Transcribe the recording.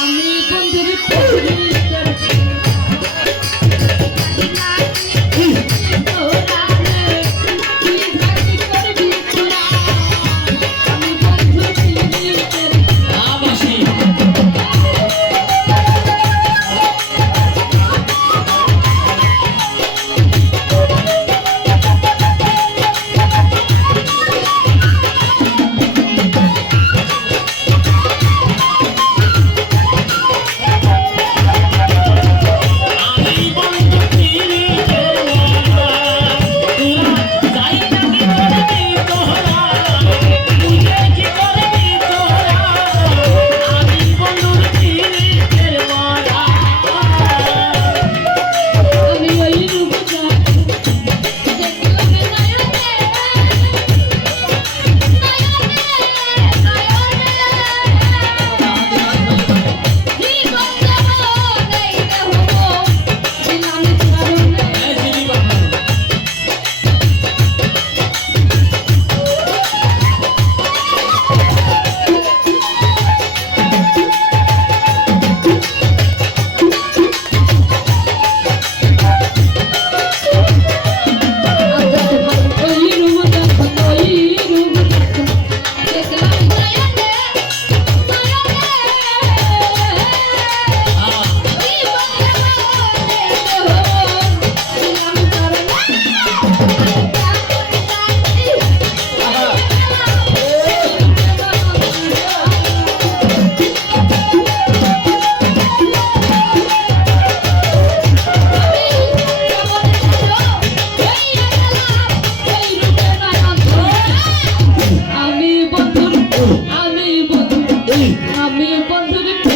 আমি বন্ধুরে বন্ধুদের